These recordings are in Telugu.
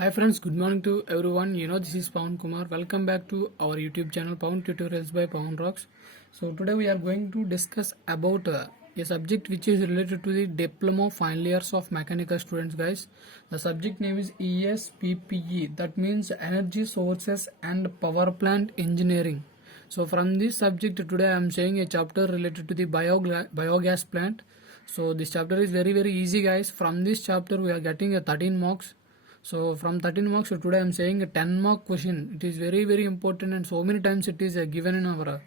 Hi friends, good morning to everyone. This is Pawan Kumar. Welcome back to our YouTube channel Pawan Tutorials by Pawan Rocks. So today we are going to discuss about a subject which is related to the diploma final years of mechanical students, guys. The subject name is ESPPE, that means Energy Sources and Power Plant Engineering. So from this subject today I am saying a chapter related to the biogas plant. So this chapter is very easy, guys. From this chapter we are getting a 13 marks. So from 13 marks today I am saying a 10 mark question. It is very important and so many times it is given in our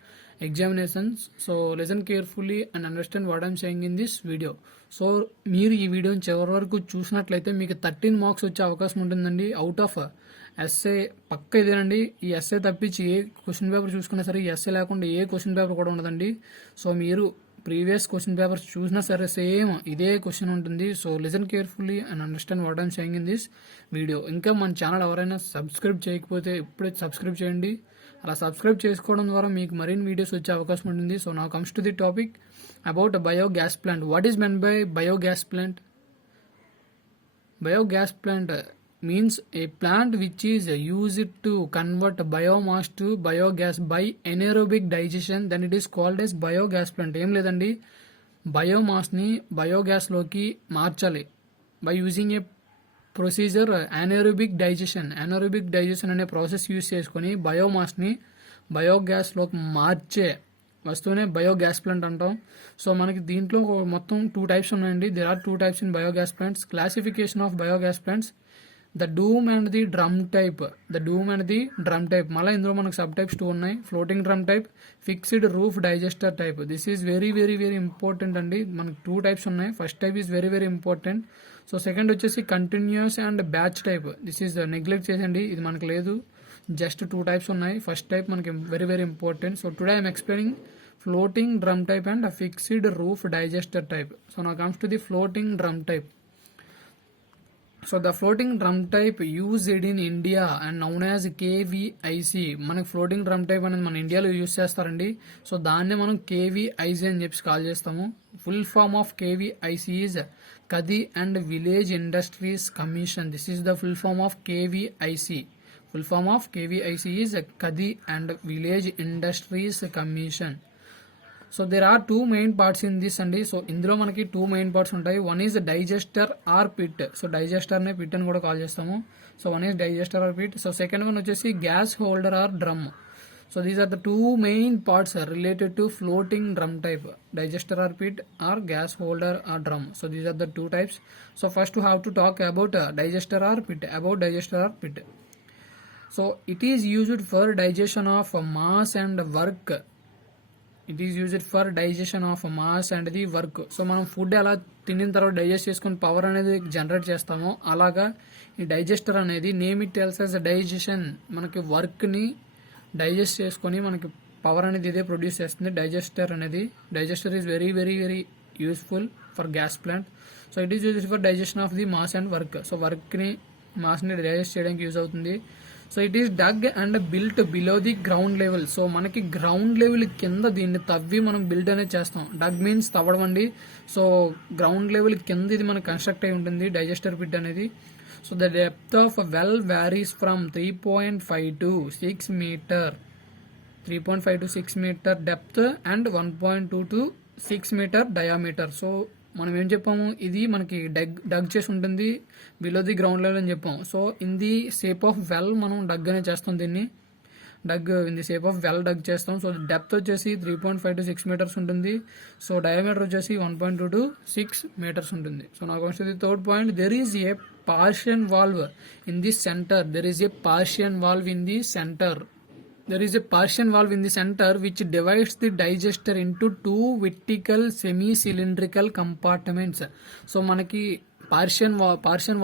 examinations. So listen carefully and understand what I am saying in this video. So మీరు ఈ వీడియోని చివరి వరకు చూసినట్లయితే మీకు 13 మార్క్స్ వచ్చే అవకాశం ఉంటుందండి. అవుట్ ఆఫ్ ఎస్ఏ పక్క ఇదేనండి. ఈ ఎస్ఏ తప్పించి ఏ క్వశ్చన్ పేపర్ చూసుకున్నా సరే ఈ ఎస్ఏ లేకుండా ఏ క్వశ్చన్ పేపర్ కూడా ఉండదండి. సో మీరు ప్రీవియస్ క్వశ్చన్ పేపర్స్ చూసినా సరే సేమ్ ఇదే క్వశ్చన్ ఉంటుంది. So listen carefully and understand what I'm saying in this video. ఇంకా మన ఛానల్ ఎవరైనా సబ్స్క్రైబ్ చేయకపోతే ఇప్పుడే సబ్స్క్రైబ్ చేయండి. అలా సబ్స్క్రైబ్ చేసుకోవడం ద్వారా మీకు మరిన్ని వీడియోస్ వచ్చే అవకాశం ఉంటుంది. So now comes to the topic about biogas plant. What is men by biogas plant? Biogas plant means a plant which is used to convert biomass to biogas by anaerobic digestion, then it is called as biogas plant. ఏం లేదండి, బయోమాస్ని బయోగ్యాస్లోకి మార్చాలి by using a procedure anaerobic digestion. anaerobic digestion అనే ప్రాసెస్ యూజ్ చేసుకొని బయోమాస్ని బయోగ్యాస్లోకి మార్చే వస్తువునే బయోగ్యాస్ ప్లాంట్ అంటాం. సో మనకి దీంట్లో మొత్తం 2 టైప్స్ ఉన్నాయండి. There are 2 types in biogas plants. Classification of biogas plants, the dome and the drum type. మళ్ళీ ఇందులో మనకు సబ్ టైప్స్ 2 ఉన్నాయి. Floating drum type, fixed roof digester type. This is very important అండి. మనకు 2 టైప్స్ ఉన్నాయి. First type is very important. So second వచ్చేసి continuous and batch type. This is neglect చేసండి, ఇది మనకు లేదు. జస్ట్ 2 టైప్స్ ఉన్నాయి. ఫస్ట్ టైప్ మనకి very important. So today I'm explaining floating drum type and fixed roof digester type. So now comes to the floating drum type. So the floating drum type used in India and known as KVIC. మనకి ఫ్లోటింగ్ డ్రమ్ టైప్ అనేది మన ఇండియాలో యూజ్ చేస్తారండి. సో దాన్ని మనం కేవీఐసి అని చెప్పి కాల్ చేస్తాము. Full form of KVIC is Khadi and village industries commission. This is the full form of KVIC. Full form of KVIC is Kadi and Village Industries Commission. So there are 2 main parts in this అండి. సో ఇందులో మనకి 2 మెయిన్ పార్ట్స్ ఉంటాయి. One is digester or pit. So digester నే పిట్ అని కూడా కాల్ చేస్తాము. So one is digester or pit. So second one వచ్చేసి gas holder or drum. So these are the 2 main parts related to floating drum type, digester or pit or gas holder or drum. So these are the 2 types. So first have to talk about digester or pit. So it is used for digestion of mass and work. So మనం ఫుడ్ ఎలా తినిన తర్వాత డైజెస్ట్ చేసుకుని పవర్ అనేది జనరేట్ చేస్తామో అలాగా ఈ డైజెస్టర్ అనేది name it tells as digestion. మనకి వర్క్ని డైజెస్ట్ చేసుకొని మనకి పవర్ అనేది ఇదే ప్రొడ్యూస్ చేస్తుంది. Digester is very useful for gas plant. So it is used for digestion of the mass and work. So వర్క్ని మాస్ని డైజెస్ట్ చేయడానికి యూజ్ అవుతుంది. So it is dug and built below the ground level. So మనకి గ్రౌండ్ లెవెల్ కింద దీన్ని తవ్వి మనం బిల్డ్ అనేది చేస్తాం. డగ్ మీన్స్ తవ్వడం అండి. సో గ్రౌండ్ లెవెల్ కింద ఇది మనకి కన్స్ట్రక్ట్ అయి ఉంటుంది డైజెస్టర్ పిట్ అనేది. So the depth of well varies from 3.5 to 6 meter depth and 1.2 to 6 meter diameter. So మనం ఏం చెప్పాము, ఇది మనకి డగ్ చేసి ఉంటుంది బిలో ది గ్రౌండ్ లెవెల్ అని చెప్పాము. So in the shape of well మనం డగ్ అనే చేస్తాం. దీన్ని in the shape of well dug చేస్తాం. సో డెప్త్ వచ్చేసి 3.5 to 6 మీటర్స్ ఉంటుంది. సో డయామీటర్ వచ్చేసి 1.2 to 6 మీటర్స్ ఉంటుంది. సో నాకు వచ్చేది the third point, there is a partition wall in the centre. There is a partition valve in the center which divides the digester into 2 vertical semi-cylindrical compartments. So మనకి పార్షియన్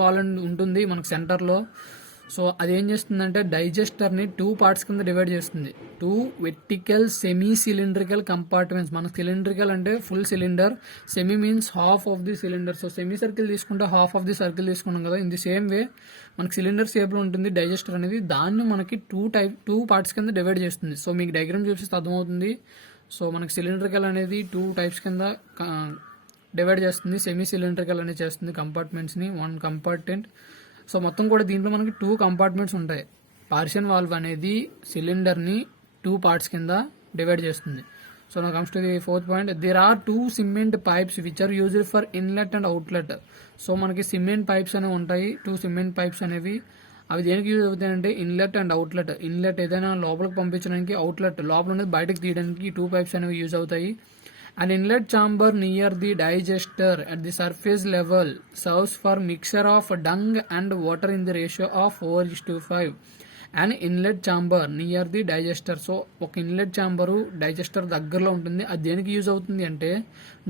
వాల్ ఉంటుంది మనకి సెంటర్లో. సో అది ఏం చేస్తుందంటే డైజెస్టర్ని 2 పార్ట్స్ కింద డివైడ్ చేస్తుంది. 2 వెర్టికల్ సెమీ సిలిండ్రికల్ కంపార్ట్మెంట్స్. మనకు సిలిండ్రికల్ అంటే full cylinder, semi means half of the cylinder. So semi circle తీసుకుంటే హాఫ్ ఆఫ్ ది సర్కిల్ తీసుకున్నాం కదా. ఇన్ ది సేమ్ వే మనకి సిలిండర్ షేప్లో ఉంటుంది డైజెస్టర్ అనేది. దాన్ని మనకి 2 పార్ట్స్ కింద డివైడ్ చేస్తుంది. సో మీకు డయాగ్రామ్ చూపిస్తే అర్థమవుతుంది. సో మనకి సిలిండ్రికల్ అనేది 2 టైప్స్ కింద డివైడ్ చేస్తుంది. సెమీ సిలిండ్రికల్ అనేది చేస్తుంది కంపార్ట్మెంట్స్ని 1 కంపార్ట్మెంట్. సో మొత్తం కూడా దీంట్లో మనకి 2 కంపార్ట్మెంట్స్ ఉంటాయి. పార్షియన్ వాల్వ్ అనేది సిలిండర్ని 2 పార్ట్స్ కింద డివైడ్ చేస్తుంది. So now comes to the 4th point, there are 2 cement pipes which are used for inlet and outlet. So మనకి సిమెంట్ పైప్స్ అనేవి ఉంటాయి, 2 సిమెంట్ పైప్స్ అనేవి. అవి దేనికి యూజ్ అవుతాయంటే ఇన్లెట్ అండ్ అవుట్లెట్. ఇన్లెట్ ఏదైనా లోపలికి పంపించడానికి, అవుట్లెట్ లోపల ఉన్నది బయటకు తీయడానికి 2 పైప్స్ అనేవి యూజ్ అవుతాయి. An inlet chamber near the digester at the surface level serves for mixture of dung and water in the ratio of 4:5. An inlet chamber near the digester. So ఒక ఇన్లెట్ ఛాంబరు డైజెస్టర్ దగ్గరలో ఉంటుంది. అది దేనికి యూజ్ అవుతుంది అంటే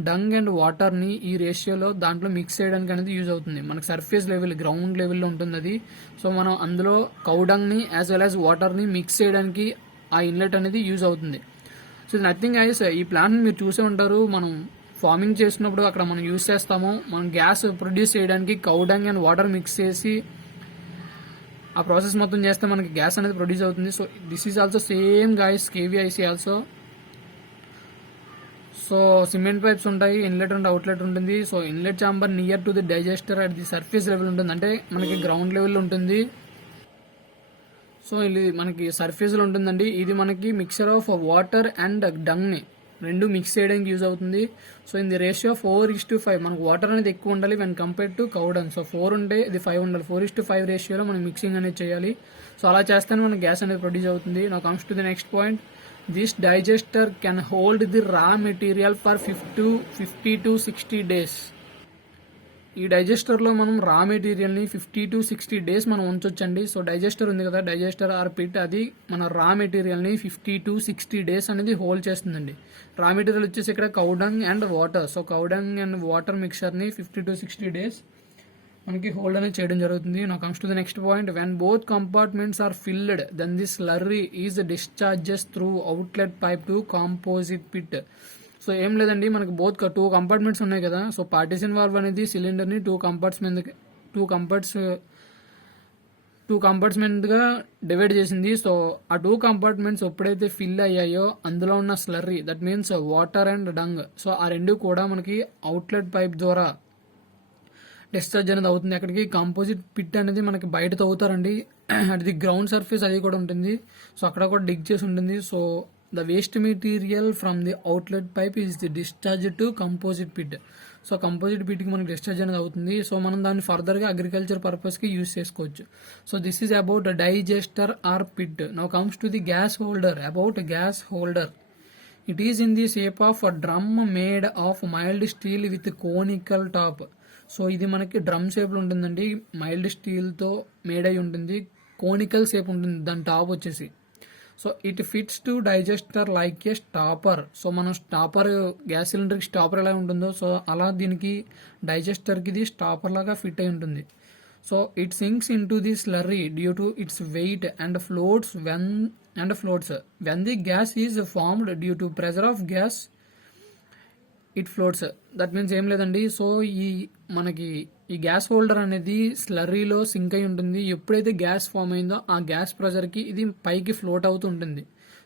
డంగ్ అండ్ వాటర్ని ఈ రేషియోలో దాంట్లో మిక్స్ చేయడానికి అనేది యూజ్ అవుతుంది. మనకి సర్ఫేస్ లెవెల్, గ్రౌండ్ లెవెల్లో ఉంటుంది అది. సో మనం అందులో కౌడంగ్ని యాజ్ వెల్ యాజ్ వాటర్ని మిక్స్ చేయడానికి ఆ ఇన్లెట్ అనేది యూజ్ అవుతుంది. సో నథింగ్ ఐస్, ఈ ప్లాంట్ మీరు చూసే ఉంటారు. మనం ఫార్మింగ్ చేసినప్పుడు అక్కడ మనం యూస్ చేస్తాము. మనం గ్యాస్ ప్రొడ్యూస్ చేయడానికి కౌడంగ్ అండ్ వాటర్ మిక్స్ చేసి ఆ ప్రాసెస్ మొత్తం చేస్తే మనకి గ్యాస్ అనేది ప్రొడ్యూస్ అవుతుంది. So this is also same guys KVIC also. So cement pipes ఉంటాయి, ఇన్లెట్ అండ్ అవుట్లెట్ ఉంటుంది. So inlet chamber near to the digester at the surface level ఉంటుంది, అంటే మనకి గ్రౌండ్ లెవెల్లో ఉంటుంది. సో ఇది మనకి సర్ఫేస్లో ఉంటుందండి. ఇది మనకి మిక్చర్ ఆఫ్ వాటర్ అండ్ డంగ్ని రెండు మిక్స్ చేయడానికి యూజ్ అవుతుంది. So in the ratio 4:5. మనకు వాటర్ అనేది ఎక్కువ ఉండాలి when compare to cow dung. So 4 ఉంటే ఇది 5 ఉండాలి. 4:5 రేషియోలో మనం మిక్సింగ్ అనేది చేయాలి. సో అలా చేస్తేనే మనకి గ్యాస్ అనేది ప్రొడ్యూస్ అవుతుంది. నా comes to the next point, this digester can hold the raw material for 50 to 60 days. ఈ డైజెస్టర్లో మనం రా మెటీరియల్ని 50 to 60 days మనం ఉంచొచ్చండి. సో డైజెస్టర్ ఉంది కదా, డైజెస్టర్ ఆర్ పిట్, అది మన రా మెటీరియల్ని 50 to 60 days అనేది హోల్డ్ చేస్తుందండి. రా మెటీరియల్ వచ్చేసి ఇక్కడ cow dung and water. So cow dung and water మిక్చర్ని 50 to 60 days మనకి హోల్డ్ అనేది చేయడం జరుగుతుంది. Now comes to the next point, when both compartments are filled then this slurry is discharges through outlet pipe to composite pit. So ఏం లేదండి, మనకి బోత్ 2 కంపార్ట్మెంట్స్ ఉన్నాయి కదా. సో పార్టిషన్ వాల్వ్ అనేది సిలిండర్ని 2 కంపార్ట్మెంట్గా డివైడ్ చేసింది. సో ఆ 2 కంపార్ట్మెంట్స్ ఎప్పుడైతే ఫిల్ అయ్యాయో అందులో ఉన్న slurry, that means water and dung, so ఆ రెండు కూడా మనకి అవుట్లెట్ పైప్ ద్వారా డిశ్చార్జ్ అనేది అవుతుంది. అక్కడికి కాంపోజిట్ పిట్ అనేది మనకి బయట తవ్వుతారండి. అది గ్రౌండ్ సర్ఫేస్ అది కూడా ఉంటుంది. సో అక్కడ కూడా డిగ్ చేసి ఉంటుంది. So the waste material from the outlet pipe is discharged to composite pit. So composite పిట్కి మనకి డిశ్చార్జ్ అనేది అవుతుంది. సో మనం దాన్ని ఫర్దర్గా అగ్రికల్చర్ పర్పస్కి యూజ్ చేసుకోవచ్చు. So this is about digester or pit. Now comes to the gas holder. About gas holder, it is in the shape of drum made of mild steel with conical top. సో ఇది మనకి డ్రమ్ షేప్లో ఉంటుందండి, మైల్డ్ స్టీల్తో మేడ్ అయి ఉంటుంది, కోనికల్ షేప్ ఉంటుంది దాని టాప్ వచ్చేసి. So it fits to digester like A stopper. So మనం స్టాపర్, గ్యాస్ సిలిండర్కి స్టాపర్ ఎలా ఉంటుందో సో అలా దీనికి డైజెస్టర్కి ఇది స్టాపర్ లాగా ఫిట్ అయి ఉంటుంది. So it sinks in to the slurry due to its weight and floats when the gas is formed due to pressure of gas it floats. That means ఏం లేదండి, సో మనకి ఈ గ్యాస్ హోల్డర్ అనేది స్లర్రీలో సింక్ అయి ఉంటుంది. ఎప్పుడైతే గ్యాస్ ఫామ్ అయిందో ఆ గ్యాస్ ప్రెజర్కి ఇది పైకి ఫ్లోట్ అవుతూ ఉంటుంది.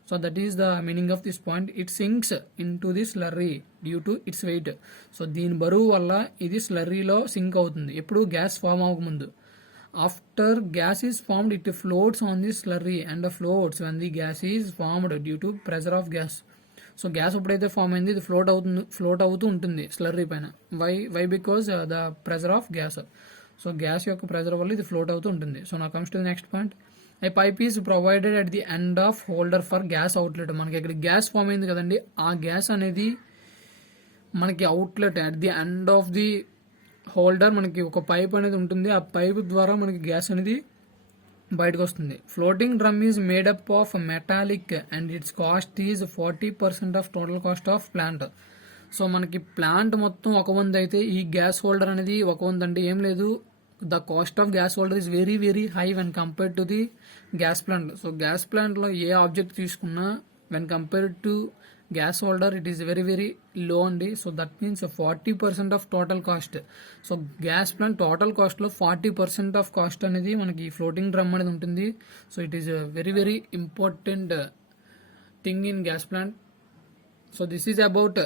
So that is the meaning of this point. It sinks in to the slurry due to its weight. So దీని బరువు వల్ల ఇది స్లర్రీలో సింక్ అవుతుంది ఎప్పుడు గ్యాస్ ఫామ్ అవ్వకముందు. After gas is formed it floats on the slurry and floats when the gas is formed due to pressure of gas. So gas ఎప్పుడైతే ఫామ్ అయింది ఇది ఫ్లోట్ అవుతూ ఉంటుంది స్లర్రీ పైన. Why because the pressure of gas. So gas యొక్క ప్రెజర్ వల్ల ఇది ఫ్లోట్ అవుతూ ఉంటుంది. So now comes to the next point, A pipe is provided at the end of holder for gas outlet. మనకి ఇక్కడ గ్యాస్ ఫామ్ అయింది కదండి, ఆ గ్యాస్ అనేది మనకి outlet at the end of the holder మనకి ఒక పైప్ అనేది ఉంటుంది. ఆ పైప్ ద్వారా మనకి గ్యాస్ అనేది బయటకు వస్తుంది. Floating drum is made up of metallic and it's cost is 40% of total cost of plant. So మనకి ప్లాంట్ మొత్తం 100 అయితే ఈ గ్యాస్ హోల్డర్ అనేది 100 అంటే ఏం లేదు, the cost of gas holder is very very high when compared to the gas plant. So gas ప్లాంట్లో ఏ ఆబ్జెక్ట్ తీసుకున్నా when compared to gas holder it is very very low అండి. So that means 40% of total cost. So gas plant total కాస్ట్లో 40% ఆఫ్ కాస్ట్ అనేది మనకి ఫ్లోటింగ్ డ్రమ్ అనేది ఉంటుంది. So it is very very important thing in gas plant. So this is about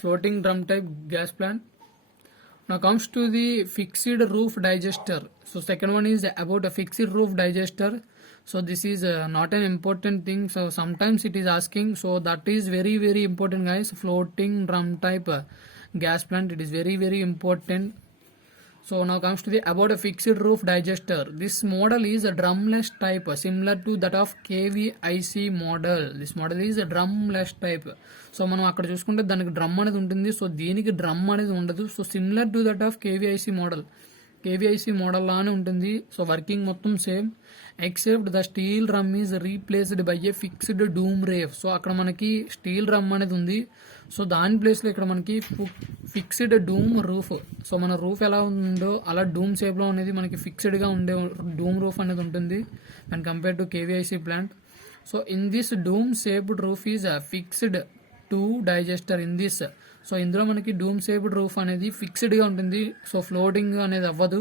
floating drum type gas plant. Now comes to the fixed roof digester. So second one is about a fixed roof digester. So this is not an important thing. So sometimes it is asking. So that is very important, guys. Floating drum type gas plant. It is very important. So now comes to the about a fixed roof digester. This model is a drumless type, similar to that of KVIC model. This model is a drumless type. So మనం అక్కడ చూసుకుంటే దానికి డ్రమ్ అనేది ఉంటుంది. సో దీనికి డ్రమ్ అనేది ఉండదు. So similar to that of KVIC model లానే ఉంటుంది. సో వర్కింగ్ మొత్తం same, except the steel drum is replaced by a fixed dome roof. So అక్కడ మనకి స్టీల్ డ్రమ్ అనేది ఉంది. సో దాని ప్లేస్లో ఇక్కడ మనకి ఫిక్స్డ్ డూమ్ రూఫ్. సో మన రూఫ్ ఎలా ఉందో అలా డూమ్ షేప్లో అనేది మనకి ఫిక్స్డ్గా ఉండే డూమ్ రూఫ్ అనేది ఉంటుంది and compare to KVIC plant. So in this dome shaped roof is fixed to digester in this. So ఇందులో మనకి డూమ్ షేప్డ్ రూఫ్ అనేది ఫిక్స్డ్గా ఉంటుంది. సో ఫ్లోటింగ్ అనేది అవ్వదు.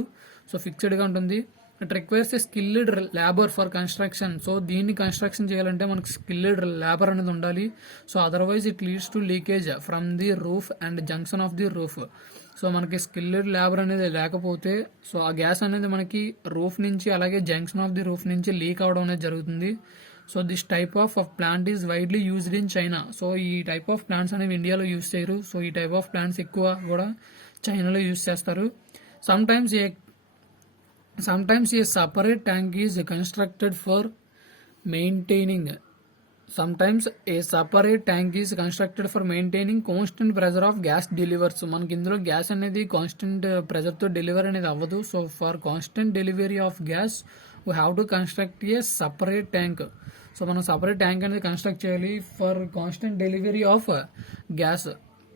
సో ఫిక్స్డ్గా ఉంటుంది. It requires a skilled labour for construction. So దీన్ని కన్స్ట్రక్షన్ చేయాలంటే మనకి స్కిల్డ్ లేబర్ అనేది ఉండాలి. So otherwise it leads to leakage from the roof and junction of the roof. So మనకి స్కిల్డ్ లేబర్ అనేది లేకపోతే సో ఆ గ్యాస్ అనేది మనకి రూఫ్ నుంచి అలాగే జంక్షన్ ఆఫ్ ది రూఫ్ నుంచి లీక్ అవడం అనేది జరుగుతుంది. So this type of plant is widely used in China. So ఈ టైప్ ఆఫ్ ప్లాంట్స్ అనేవి ఇండియాలో యూజ్ చేయరు. సో ఈ టైప్ ఆఫ్ ప్లాంట్స్ ఎక్కువ కూడా చైనాలో యూజ్ చేస్తారు. Sometimes A separate tank is constructed for maintaining. Sometimes A separate tank is constructed for maintaining constant pressure of gas delivers. మనకి ఇందులో గ్యాస్ అనేది కాన్స్టెంట్ ప్రెజర్తో డెలివరీ అనేది అవ్వదు. So for constant delivery of gas we have to construct a separate tank. So మనం సపరేట్ ట్యాంక్ అనేది కన్స్ట్రక్ట్ చేయాలి for constant delivery of gas,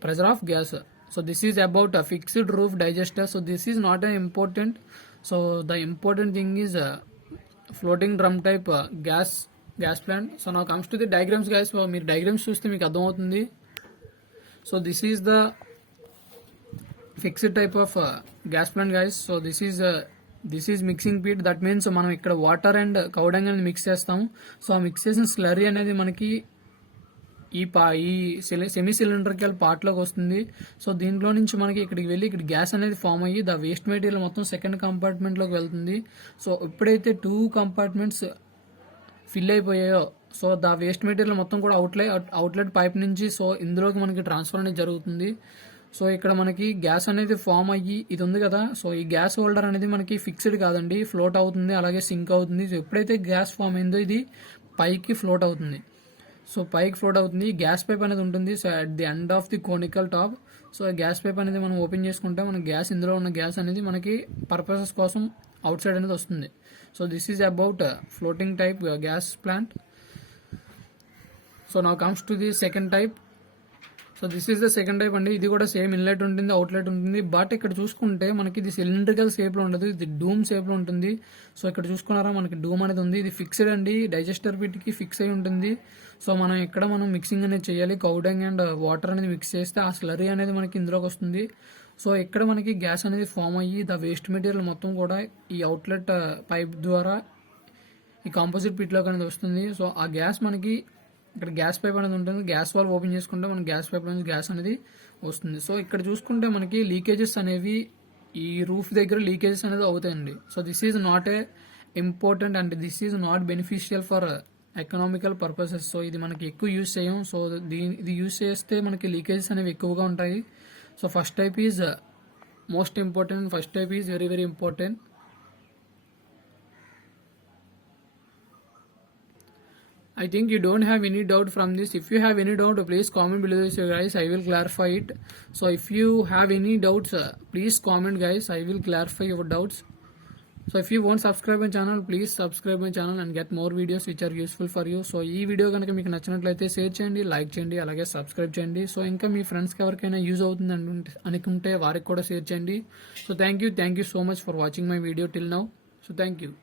pressure of gas. So this is about a fixed roof digester. So this is not an important. So the important thing is floating drum type gas plant. So now comes to the diagrams, guys. So మీరు diagrams చూస్తే మీకు అర్థమవుతుంది. So this is the fixed type of gas plant, guys. So this is mixing pit. That means మనం ఇక్కడ వాటర్ అండ్ కౌడంగ్ అనేది మిక్స్ చేస్తాం. సో ఆ మిక్స్ చేసిన స్లరీ అనేది మనకి ఈ సెమీ సిలిండ్రికల్ పార్ట్లోకి వస్తుంది. సో దీంట్లో నుంచి మనకి ఇక్కడికి వెళ్ళి ఇక్కడ గ్యాస్ అనేది ఫామ్ అయ్యి ద వేస్ట్ మెటీరియల్ మొత్తం సెకండ్ కంపార్ట్మెంట్లోకి వెళ్తుంది. సో ఎప్పుడైతే 2 కంపార్ట్మెంట్స్ ఫిల్ అయిపోయాయో సో ద వేస్ట్ మెటీరియల్ మొత్తం కూడా అవుట్లెట్ పైప్ నుంచి సో ఇందులోకి మనకి ట్రాన్స్ఫర్ అనేది జరుగుతుంది. సో ఇక్కడ మనకి గ్యాస్ అనేది ఫామ్ అయ్యి ఇది ఉంది కదా. సో ఈ గ్యాస్ హోల్డర్ అనేది మనకి ఫిక్స్డ్ కాదండి, ఫ్లోట్ అవుతుంది అలాగే సింక్ అవుతుంది. సో ఎప్పుడైతే గ్యాస్ ఫామ్ అయిందో ఇది పైకి ఫ్లోట్ అవుతుంది. సో పైకి ఫ్లోట్ అవుతుంది. గ్యాస్ పైప్ అనేది ఉంటుంది. So at the end of the conical top. So gas pipe అనేది మనం ఓపెన్ చేసుకుంటే మన గ్యాస్ ఇందులో ఉన్న గ్యాస్ అనేది మనకి పర్పసెస్ కోసం అవుట్ సైడ్ అనేది వస్తుంది. So this is about floating type gas plant. So now comes to the second type. So this is the second type అండి. ఇది కూడా సేమ్ ఇన్లెట్ ఉంటుంది, అవుట్లెట్ ఉంటుంది. బట్ ఇక్కడ చూసుకుంటే మనకి ఇది సిలిండ్రికల్ షేప్లో ఉండదు, ఇది డూమ్ షేప్లో ఉంటుంది. సో ఇక్కడ చూసుకున్నారా మనకి డూమ్ అనేది ఉంది. ఇది ఫిక్స్డ్ అండి, డైజెస్టర్ పిట్కి ఫిక్స్ అయి ఉంటుంది. సో మనం ఇక్కడ మిక్సింగ్ అనేది చేయాలి. కౌడంగ్ అండ్ వాటర్ అనేది మిక్స్ చేస్తే ఆ స్లరీ అనేది మనకి ఇందులోకి వస్తుంది. సో ఇక్కడ మనకి గ్యాస్ అనేది ఫామ్ అయ్యి ద వేస్ట్ మెటీరియల్ మొత్తం కూడా ఈ అవుట్లెట్ పైప్ ద్వారా ఈ కాంపోజిట్ పిట్లోకి అనేది వస్తుంది. సో ఆ గ్యాస్ మనకి ఇక్కడ గ్యాస్ పైప్ అనేది ఉంటుంది. గ్యాస్ వాల్వ్ ఓపెన్ చేసుకుంటే మనకి గ్యాస్ పైప్ నుంచి గ్యాస్ అనేది వస్తుంది. సో ఇక్కడ చూసుకుంటే మనకి లీకేజెస్ అనేవి ఈ రూఫ్ దగ్గర లీకేజెస్ అనేది అవుతాయండి. So this is not a important and this is not beneficial for economical purposes. So ఇది మనకి ఎక్కువ యూజ్ చేయం. సో ఇది యూజ్ చేస్తే మనకి లీకేజెస్ అనేవి ఎక్కువగా ఉంటాయి. So first type is most important. First type is very important. I think you don't have any doubt from this. If you have any doubt, please comment below this, guys. I will clarify it. So if you have any doubts, please comment, guys. I will clarify your doubts. So if you won't subscribe my channel, please subscribe my channel and get more videos which are useful for you. So ఈ వీడియో కనుక మీకు నచ్చినట్లయితే షేర్ చేయండి, లైక్ చేయండి, అలాగే సబ్స్క్రైబ్ చేయండి. సో ఇంకా మీ ఫ్రెండ్స్కి ఎవరికైనా యూజ్ అవుతుంది అనుకుంటే వారికి కూడా షేర్ చేయండి. So thank you so much for watching my video till now. So thank you.